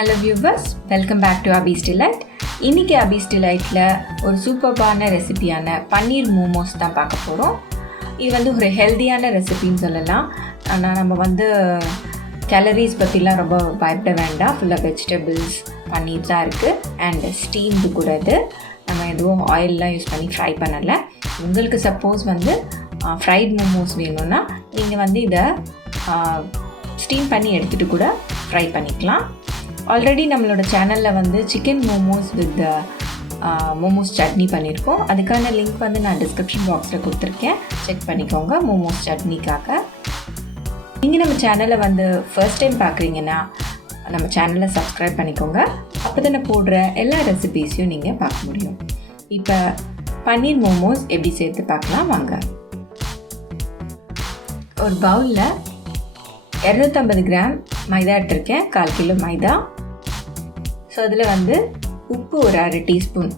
Hello viewers, welcome back to Abby's Delight. இன்னைக்கு Abby's Delightல ஒரு சூப்பரான ரெசிபியான பன்னீர் மோமோஸ் தான் பார்க்க போகிறோம். இது ஒரு ஹெல்தியான ரெசிபின்னு சொல்லலாம். ஆனால் நம்ம கேலரிஸ் பற்றிலாம் ரொம்ப பயப்பட வேண்டாம். ஃபுல்லாக வெஜிடபிள்ஸ் பன்னீர் தான் இருக்குது அண்ட் ஸ்டீம்டு கூட இது. நம்ம எதுவும் ஆயிலெலாம் யூஸ் பண்ணி ஃப்ரை பண்ணலை. உங்களுக்கு சப்போஸ் ஃப்ரைட் மோமோஸ் வேணும்னா நீங்கள் இதை ஸ்டீம் பண்ணி எடுத்துகிட்டு கூட ஃப்ரை பண்ணிக்கலாம். ஆல்ரெடி நம்மளோட சேனலில் சிக்கன் மோமோஸ் வித் மோமோஸ் சட்னி பண்ணியிருக்கோம். அதுக்கான லிங்க் நான் டிஸ்கிரிப்ஷன் பாக்ஸில் கொடுத்துருக்கேன், செக் பண்ணிக்கோங்க மோமோஸ் சட்னிக்காக. நீங்கள் நம்ம சேனலை ஃபர்ஸ்ட் டைம் பார்க்குறீங்கன்னா நம்ம சேனலை சப்ஸ்கிரைப் பண்ணிக்கோங்க. அப்போ தானே போடுற எல்லா ரெசிபீஸையும் நீங்கள் பார்க்க முடியும். இப்போ பன்னீர் மோமோஸ் எப்படி சேர்த்து பார்க்கலாம் வாங்க. ஒரு பவுலில் 250 கிராம் மைதா எடுத்திருக்கேன், 1/4 கிலோ மைதா. ஸோ அதில் உப்பு ஒரு 1/2 டீஸ்பூன்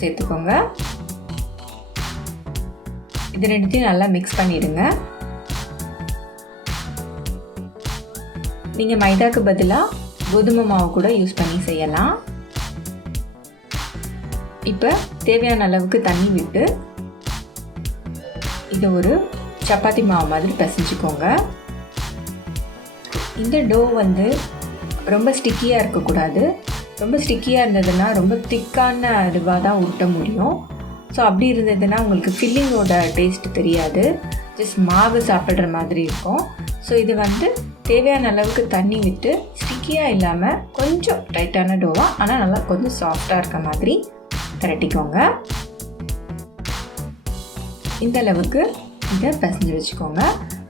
சேர்த்துக்கோங்க. இது ரெண்டுத்தையும் நல்லா மிக்ஸ் பண்ணிடுங்க. நீங்கள் மைதாக்கு பதிலாக கோதுமை மாவு கூட யூஸ் பண்ணி செய்யலாம். இப்போ தேவையான அளவுக்கு தண்ணி விட்டு இதை ஒரு சப்பாத்தி மாவு மாதிரி பிசைஞ்சிக்கோங்க. இந்த டோ ரொம்ப ஸ்டிக்கியாக இருக்கக்கூடாது. ரொம்ப ஸ்டிக்கியாக இருந்ததுன்னா ரொம்ப திக்கான இதுவாக தான் உருட்ட முடியும். ஸோ அப்படி இருந்ததுன்னா உங்களுக்கு ஃபில்லிங்கோட டேஸ்ட் தெரியாது, ஜஸ்ட் மாவு சாப்பிட்ற மாதிரி இருக்கும். ஸோ இது தேவையான அளவுக்கு தண்ணி விட்டு ஸ்டிக்கியாக இல்லாமல் கொஞ்சம் டைட்டான டோவாக, ஆனால் நல்லா கொஞ்சம் சாஃப்டாக இருக்க மாதிரி திரட்டிக்கோங்க. இந்த அளவுக்கு இதை பிசைஞ்சு வச்சுக்கோங்க.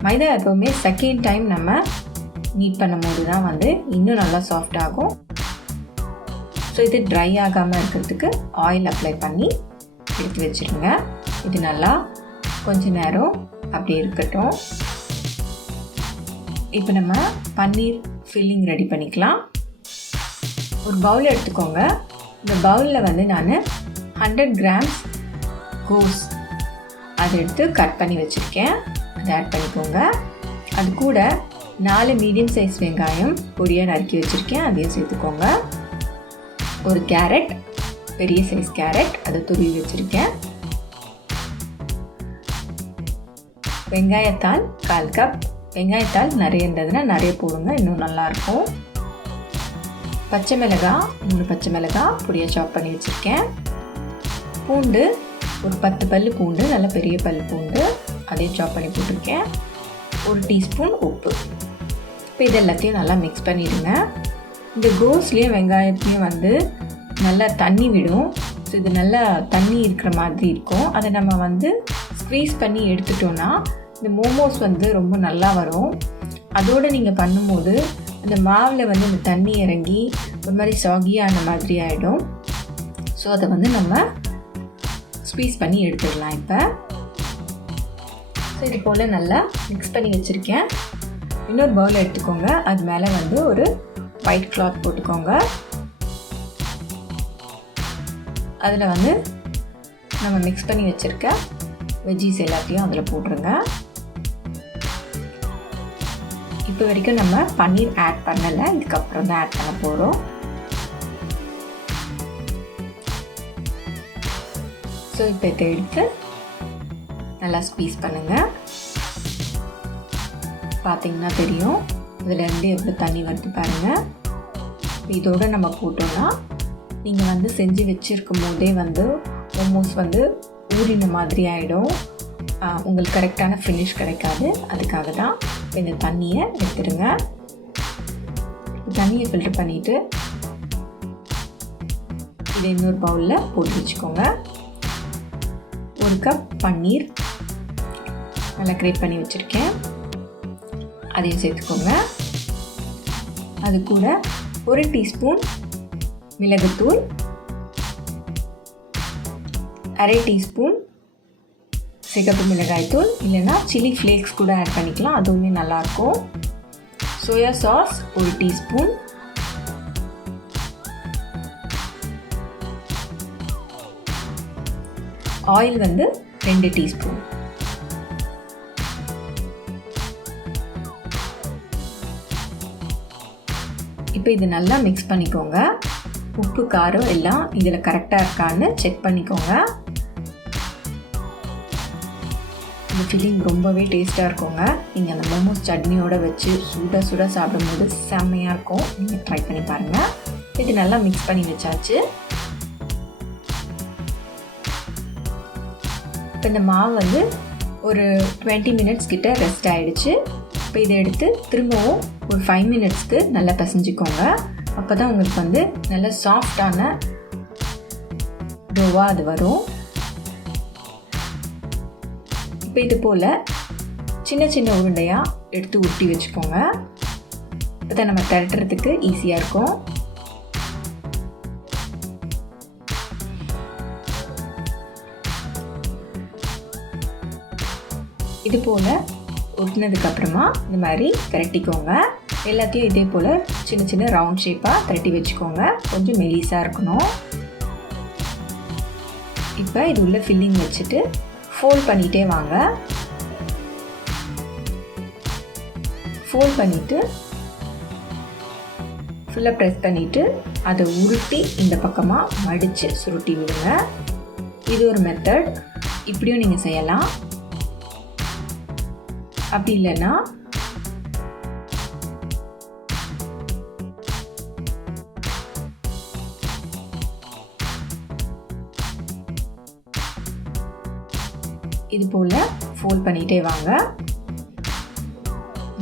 மைதா எப்போவுமே செகண்ட் டைம் நம்ம நீட் பண்ணும் போது தான் இன்னும் நல்லா சாஃப்ட் ஆகும். ஸோ இது ட்ரை ஆகாமல் இருக்கிறதுக்கு ஆயில் அப்ளை பண்ணி எடுத்து வச்சுருங்க. இது நல்லா கொஞ்ச நேரம் அப்படி இருக்கட்டும். இப்போ நம்ம பன்னீர் ஃபில்லிங் ரெடி பண்ணிக்கலாம். ஒரு பவுல் எடுத்துக்கோங்க. இந்த பவுலில் நான் 100 கிராம்ஸ் கோஸ் அதை எடுத்து கட் பண்ணி வச்சுருக்கேன், அதை ஆட் பண்ணிக்கோங்க. அது கூட 4 மீடியம் சைஸ் வெங்காயம் பொடியாக நறுக்கி வச்சுருக்கேன், அதையும் சேர்த்துக்கோங்க. ஒரு கேரட், பெரிய சைஸ் கேரட், அதை துருவி வச்சுருக்கேன். வெங்காயத்தாள் 1/4 கப். வெங்காயத்தாள் நிறைய இருந்ததுன்னா நிறைய போடுங்க, இன்னும் நல்லாயிருக்கும். பச்சை மிளகாய் 3 பச்சை மிளகாய் பொடியாக சாப் பண்ணி வச்சுருக்கேன். பூண்டு ஒரு 10 பல் பூண்டு, நல்ல பெரிய பல் பூண்டு, அதையும் சாப் பண்ணி போட்டிருக்கேன். 1 டீஸ்பூன் உப்பு. இப்போ இது எல்லாத்தையும் நல்லா மிக்ஸ் பண்ணிவிடுங்க. இந்த கோஸ்லேயும் வெங்காயத்துலேயும் நல்லா தண்ணி விடும். ஸோ இது நல்லா தண்ணி இருக்கிற மாதிரி இருக்கும். அதை நம்ம ஸ்க்வீஸ் பண்ணி எடுத்துட்டோன்னா இந்த மோமோஸ் ரொம்ப நல்லா வரும். அதோடு நீங்கள் பண்ணும்போது அந்த மாவில் இந்த தண்ணி இறங்கி ஒரு மாதிரி சாகியான மாதிரி ஆகிடும். ஸோ அதை நம்ம ஸ்க்வீஸ் பண்ணி எடுத்துடலாம். இப்போ ஸோ இது போல் நல்லா மிக்ஸ் பண்ணி வச்சுருக்கேன். இன்னொரு பவுல் எடுத்துக்கோங்க. அது மேலே ஒரு ஒயிட் கிளாத் போட்டுக்கோங்க. அதில் நம்ம மிக்ஸ் பண்ணி வச்சுருக்க வெஜ்ஜீஸ் எல்லாத்தையும் அதில் போட்டுருங்க. இப்போ வரைக்கும் நம்ம பன்னீர் ஆட் பண்ணலை, இதுக்கப்புறம் தான் ஆட் பண்ண போகிறோம். ஸோ இப்போ இதை எடுத்து நல்லா ஸ்க்வீஸ் பண்ணுங்கள். பார்த்தீங்கன்னா தெரியும் இதுலேருந்து எவ்வளோ தண்ணி வருது பாருங்கள். இதோடு நம்ம போட்டோன்னா நீங்கள் செஞ்சு வச்சுருக்கும் போதே மோமோஸ் ஊறின மாதிரி ஆகிடும். உங்களுக்கு கரெக்டான ஃபினிஷ் கிடைக்காது. அதுக்காக தான் இந்த தண்ணியை எடுத்துடுங்க. தண்ணியை ஃபில்டர் பண்ணிவிட்டு இதை இன்னொரு பவுலில் போட்டு வச்சுக்கோங்க. 1 கப் பன்னீர் நல்லா கிரேட் பண்ணி வச்சுருக்கேன், அதையும் சேர்த்துக்கோங்க. அது கூட 1 டீஸ்பூன் மிளகுத்தூள், 1/2 டீஸ்பூன் சிகப்பு மிளகாய்த்தூள், இல்லைன்னா சில்லி ஃப்ளேக்ஸ் கூட ஆட் பண்ணிக்கலாம், அதுவுமே நல்லாயிருக்கும். Soya sauce 1 teaspoon, oil 2 teaspoon. இப்போ இது நல்லா மிக்ஸ் பண்ணிக்கோங்க. உப்பு காரம் எல்லாம் இதில் கரெக்டாக இருக்கான்னு செக் பண்ணிக்கோங்க. இந்த ஃபில்லிங் ரொம்பவே டேஸ்ட்டாக இருக்குங்க. நீங்கள் அந்த மோமோஸ் சட்னியோடு வச்சு சுட சுட சாப்பிடும்போது செம்மையாக இருக்கும். நீங்கள் ட்ரை பண்ணி பாருங்கள். இது நல்லா மிக்ஸ் பண்ணி வச்சாச்சு. இப்போ இந்த மாவு வந்து ஒரு 20 மினிட்ஸ் கிட்ட ரெஸ்ட் ஆகிடுச்சு. இப்போ இதை எடுத்து திரும்பவும் ஒரு 5 மினிட்ஸ்க்கு நல்லா பிசைஞ்சிக்கோங்க. அப்போ தான் உங்களுக்கு வந்து நல்ல சாஃப்டான டோவாக அது வரும். இப்போ இது போல் சின்ன சின்ன உருண்டையாக எடுத்து உருட்டி வச்சுக்கோங்க. இப்போ தான் நம்ம திரட்டுறதுக்கு ஈஸியாக இருக்கும். இது போல் உருட்டினதுக்கப்புறமா இந்த மாதிரி திரட்டிக்கோங்க. எல்லாத்தையும் இதே போல் சின்ன சின்ன ரவுண்ட் ஷேப்பாக திரட்டி வச்சுக்கோங்க. கொஞ்சம் மெலிசாக இருக்கணும். இப்போ இது உள்ள ஃபில்லிங் வச்சுட்டு ஃபோல்ட் பண்ணிகிட்டே வாங்க. ஃபோல்ட் பண்ணிவிட்டு ஃபுல்லாக ப்ரெஸ் பண்ணிவிட்டு அதை உருட்டி இந்த பக்கமாக மடித்து சுருட்டி விடுங்க. இது ஒரு மெத்தட். இப்படியும் நீங்கள் செய்யலாம். அப்படி இல்லைன்னா இது போல் ஃபோல்ட் பண்ணிகிட்டே வாங்க.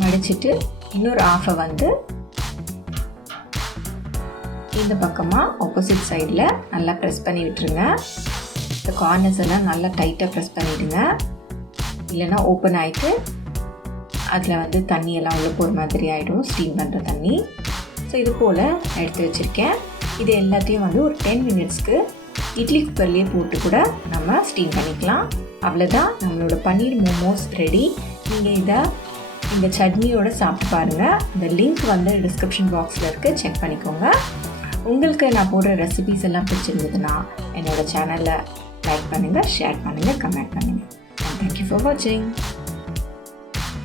மடிச்சிட்டு இன்னொரு ஆஃபை வந்து இந்த பக்கமாக ஆப்போசிட் சைடில் நல்லா ப்ரெஸ் பண்ணி விட்டுருங்க. இந்த கார்னர்ஸ் எல்லாம் நல்லா டைட்டாக ப்ரெஸ் பண்ணிவிடுங்க. இல்லைன்னா ஓப்பன் ஆகிட்டு அதில் வந்து தண்ணியெல்லாம் உள்ள போகிற மாதிரி ஆகிடும், ஸ்டீம் பண்ணுற தண்ணி. ஸோ இது போல் எடுத்து வச்சுருக்கேன். இது எல்லாத்தையும் வந்து ஒரு 10 மினிட்ஸ்க்கு இட்லி குக்கர்லேயே போட்டு கூட நம்ம ஸ்டீம் பண்ணிக்கலாம். அவ்வளோதான், நம்மளோட பன்னீர் மோமோஸ் ரெடி. நீங்கள் இதை இந்த சட்னியோடு சாப்பிட்டு பாருங்கள். இந்த லிங்க் வந்து டிஸ்கிரிப்ஷன் பாக்ஸில் இருக்குது, செக் பண்ணிக்கோங்க. உங்களுக்கு நான் போடுற ரெசிபீஸ் எல்லாம் பிடிச்சிருந்ததுன்னா என்னோடய சேனலை லைக் பண்ணுங்கள், ஷேர் பண்ணுங்கள், கமெண்ட் பண்ணுங்கள். தேங்க்யூ ஃபார் வாட்சிங்.